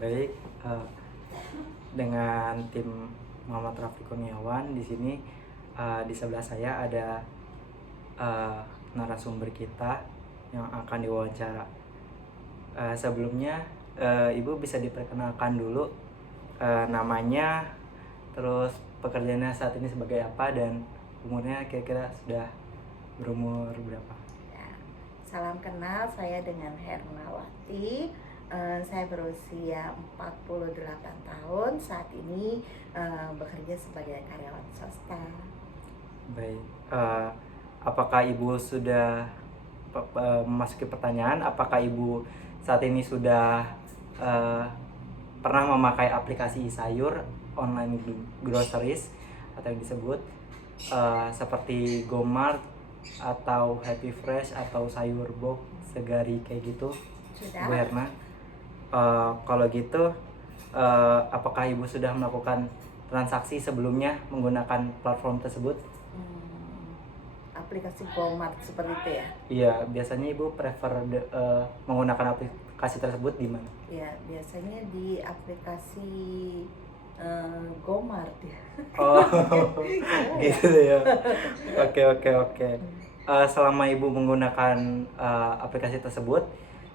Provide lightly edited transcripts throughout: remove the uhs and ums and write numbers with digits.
Baik, dengan tim Muhammad Rafi Kurniawan di sini, di sebelah saya ada narasumber kita yang akan diwawancara. Sebelumnya, Ibu bisa diperkenalkan dulu namanya, terus pekerjaannya saat ini sebagai apa, dan umurnya kira-kira sudah berumur berapa? Ya, salam kenal, saya dengan Hernawati. Saya berusia 48 tahun. Saat ini bekerja sebagai karyawan swasta. Baik, apakah Ibu sudah memasuki pertanyaan? Apakah Ibu saat ini sudah uh, pernah memakai aplikasi sayur online groceries atau yang disebut seperti Gomart atau Happy Fresh atau Sayur Box, Segari kayak gitu, Bu Sudah? Herna? Kalau gitu, apakah Ibu sudah melakukan transaksi sebelumnya menggunakan platform tersebut? Aplikasi Gomart seperti itu ya? Iya, biasanya Ibu prefer menggunakan aplikasi tersebut di mana? Ya, biasanya di aplikasi Gomart ya. Oh, Ya. gitu ya. Oke, oke, oke. Selama Ibu menggunakan aplikasi tersebut,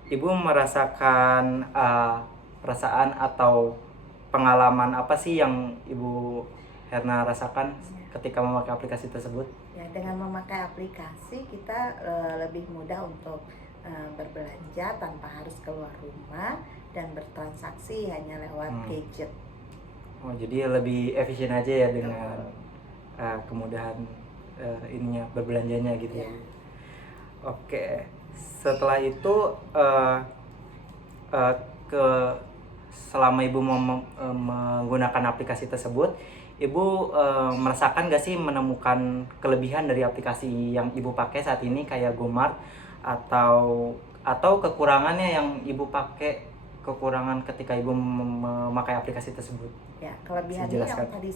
Ibu merasakan perasaan atau pengalaman apa sih yang Ibu Herna rasakan ketika memakai aplikasi tersebut? Ya, dengan memakai aplikasi kita lebih mudah untuk berbelanja tanpa harus keluar rumah dan bertransaksi hanya lewat gadget. Oh, jadi lebih efisien aja ya dengan kemudahan ininya berbelanjanya gitu ya. Oke, setelah itu ke selama Ibu menggunakan aplikasi tersebut, Ibu merasakan gak sih menemukan kelebihan dari aplikasi yang Ibu pakai saat ini kayak Gomart, atau kekurangannya yang Ibu pakai, kekurangan ketika Ibu memakai aplikasi tersebut? Ya, kelebihannya yang tadi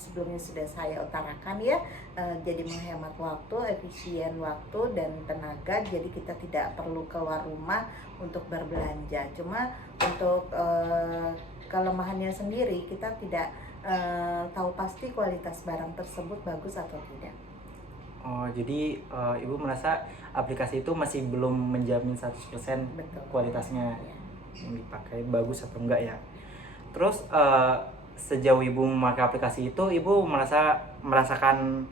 sebelumnya sudah saya utarakan ya, jadi menghemat waktu, efisien waktu dan tenaga, jadi kita tidak perlu keluar rumah untuk berbelanja. Cuma untuk kelemahannya sendiri kita tidak tahu pasti kualitas barang tersebut bagus atau tidak. Oh, jadi Ibu merasa aplikasi itu masih belum menjamin 100% Betul. kualitasnya Ya. yang dipakai bagus atau enggak ya. Terus sejauh Ibu memakai aplikasi itu, Ibu merasakan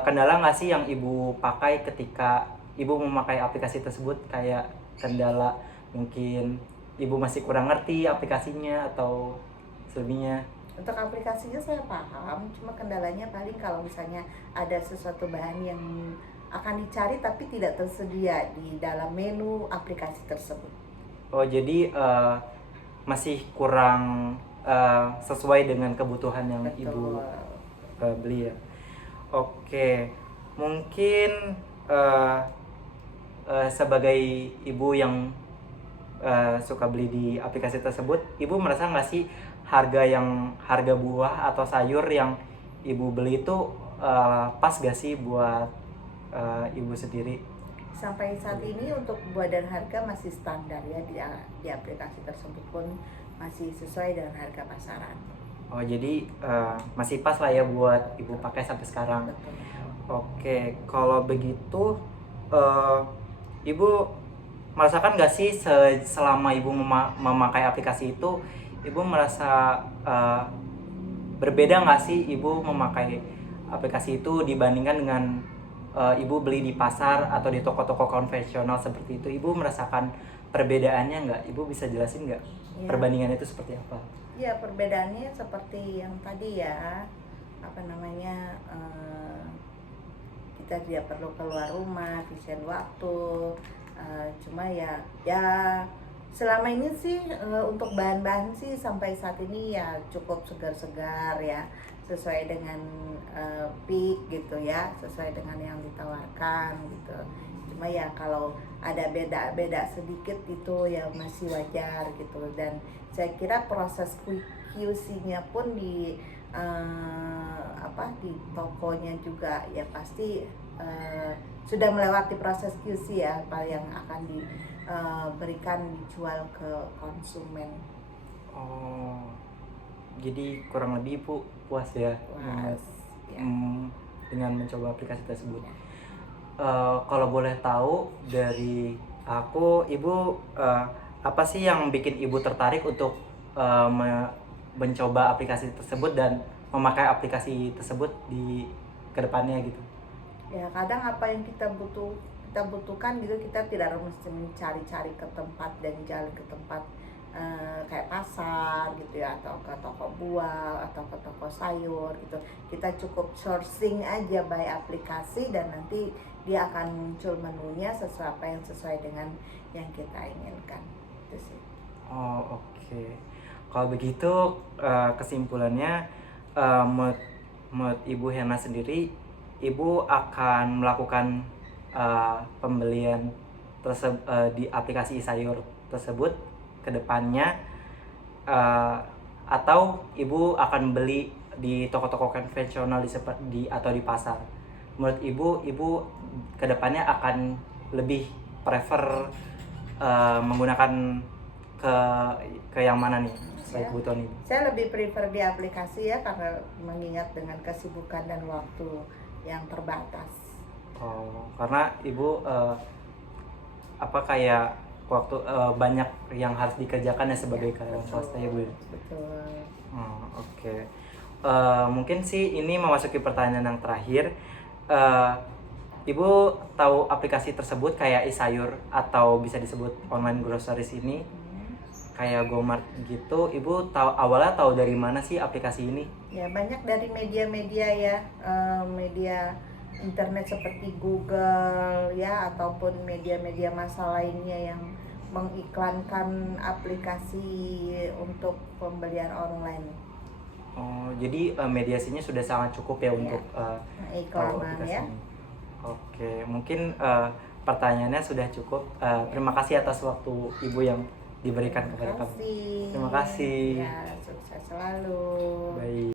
kendala nggak sih yang Ibu pakai ketika Ibu memakai aplikasi tersebut, kayak kendala mungkin Ibu masih kurang ngerti aplikasinya atau selebihnya? Untuk aplikasinya saya paham, cuma kendalanya paling kalau misalnya ada sesuatu bahan yang akan dicari tapi tidak tersedia di dalam menu aplikasi tersebut. Oh, jadi masih kurang sesuai dengan kebutuhan yang Betul. Ibu beli ya. Oke, mungkin sebagai ibu yang suka beli di aplikasi tersebut, Ibu merasa nggak sih harga buah atau sayur yang Ibu beli itu pas gak sih buat Ibu sendiri? Sampai saat ini untuk buah dan harga masih standar ya, di aplikasi tersebut pun masih sesuai dengan harga pasaran. Oh, jadi masih pas lah ya buat Ibu pakai sampai sekarang. Betul. Oke, kalau begitu Ibu merasakan gak sih selama Ibu memakai aplikasi itu, Ibu merasa berbeda gak sih Ibu memakai aplikasi itu dibandingkan dengan Ibu beli di pasar atau di toko-toko konvensional seperti itu? Ibu merasakan perbedaannya nggak? Ibu bisa jelasin nggak Ya. perbandingan itu seperti apa? Ya, perbedaannya seperti yang tadi ya, kita tidak perlu keluar rumah, efisien waktu. Cuma ya selama ini sih untuk bahan-bahan sih sampai saat ini ya cukup segar-segar ya, sesuai dengan peak gitu ya, sesuai dengan yang ditawarkan gitu. Cuma ya kalau ada beda-beda sedikit itu ya masih wajar gitu. Dan saya kira proses QC-nya pun di di tokonya juga ya pasti sudah melewati proses QC ya, apa yang akan diberikan dijual ke konsumen. Oh, jadi kurang lebih Ibu puas ya dengan, Puas. Ya. dengan mencoba aplikasi tersebut. Ya. Kalau boleh tahu dari aku, Ibu apa sih yang bikin Ibu tertarik untuk mencoba aplikasi tersebut dan memakai aplikasi tersebut di kedepannya gitu? Ya, kadang apa yang kita butuhkan gitu, kita tidak harus mesti mencari-cari ke tempat dan jalan ke tempat kayak pasar gitu ya, atau ke toko buah atau ke toko sayur gitu. Kita cukup sourcing aja by aplikasi dan nanti dia akan muncul menunya sesuai apa yang sesuai dengan yang kita inginkan. Itu sih. Oh, oke. Kalau begitu kesimpulannya, menurut Ibu Hena sendiri, Ibu akan melakukan pembelian di aplikasi sayur tersebut ke depannya, atau Ibu akan beli di toko-toko konvensional atau di pasar. Menurut Ibu ke depannya akan lebih prefer menggunakan ke yang mana nih sesuai Ya. kebutuhan Ibu? Saya lebih prefer di aplikasi ya, karena mengingat dengan kesibukan dan waktu yang terbatas. Oh, karena Ibu apa kayak waktu banyak yang harus dikerjakan ya sebagai karyawan swasta ya Bu? Betul. Oke. Mungkin sih ini memasuki pertanyaan yang terakhir. Eh, Ibu tahu aplikasi tersebut kayak e-sayur atau bisa disebut online groceries ini kayak Gomart gitu. Ibu awalnya tahu dari mana sih aplikasi ini? Ya, banyak dari media-media ya, media internet seperti Google ya, ataupun media-media massa lainnya yang mengiklankan aplikasi untuk pembelian online. Oh, jadi mediasinya sudah sangat cukup ya untuk tahu Iklanan aplikasi ya. ini. Oke, mungkin pertanyaannya sudah cukup. Terima kasih atas waktu Ibu yang diberikan kepada kami. Terima kasih. Ya, sukses selalu. Baik.